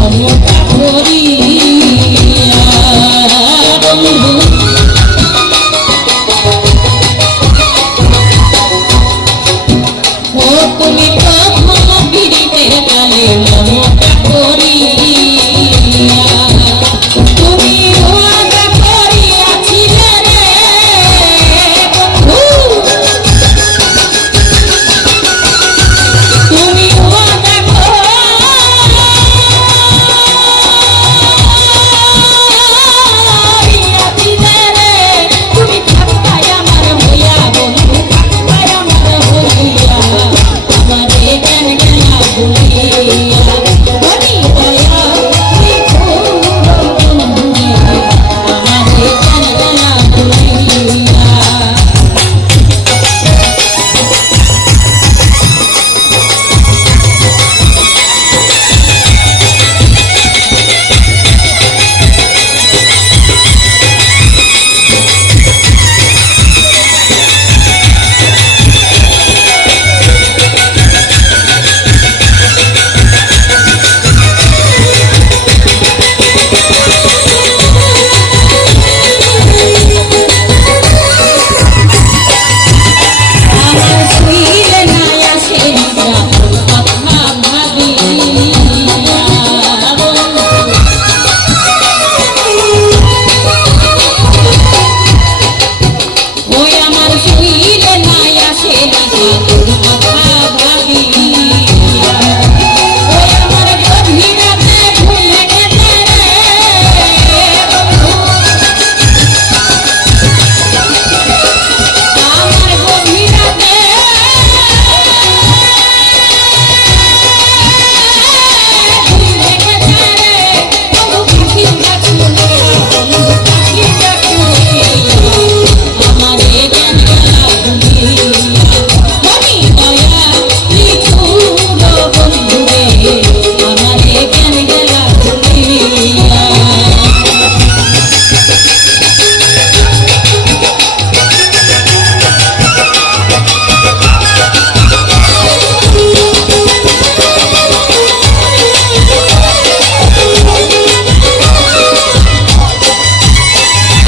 মমতা করিয়া বন্ধু ও তুমি কখনো ফিরিতে গেলে মমতা করিয়া তুমি ওয়াদা করিয়াছিলে রে বন্ধু তুমি ওয়াদা করিয়াছিলে রে তুমি থাকবাই আমার হইয়া বন্ধু থাকবাই আমার হইয়া আমারে কেন গেলা ভুলিয়া বনি দয়া বন্ধু আমারে কেন গেলা ভুলিয়া আমার শুইলে না আসে নিদ্রা তোর কথা ভাবিয়া ওই আমার শুইলে না আসে নিদ্রা তোর কথা ভাবিয়া ওই আমার গভীর রাতে ঘুম ভেঙেছে রে বন্ধু আমার গভীর রাতে ঘুম ভেঙেছে রে বন্ধু পাখির ডাক শুনিয়া বন্ধু পাখির ডাক শুনিয়া আমারে কেন গেলা ভুলিয়া বনি দয়া নিঠুর বন্ধু রে আমারে কেন গেলা ভুলিয়া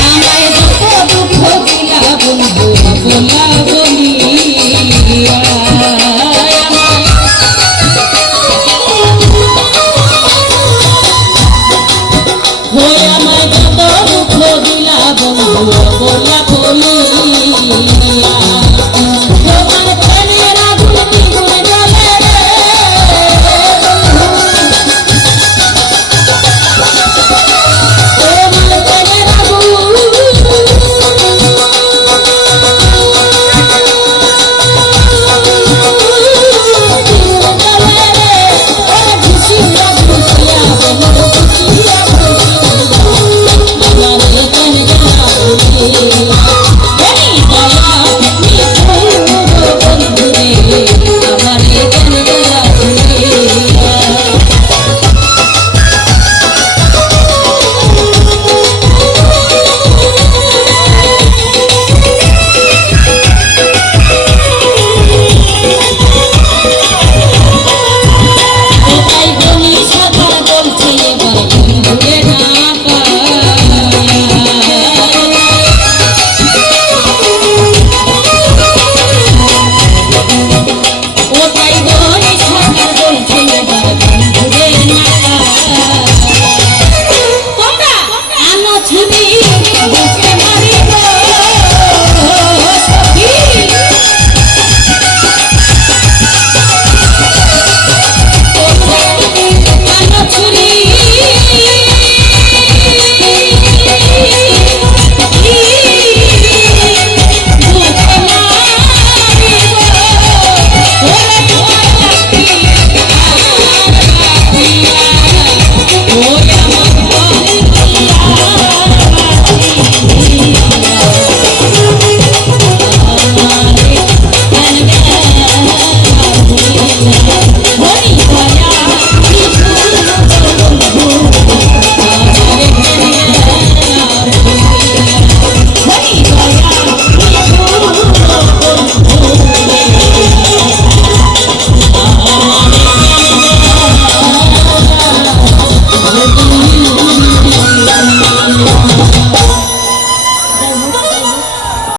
আমায় যত দুঃখ দিলা বন্ধু বলা বলিয়া আমায় হয়ে আমায় যত দুঃখ দিলা বন্ধু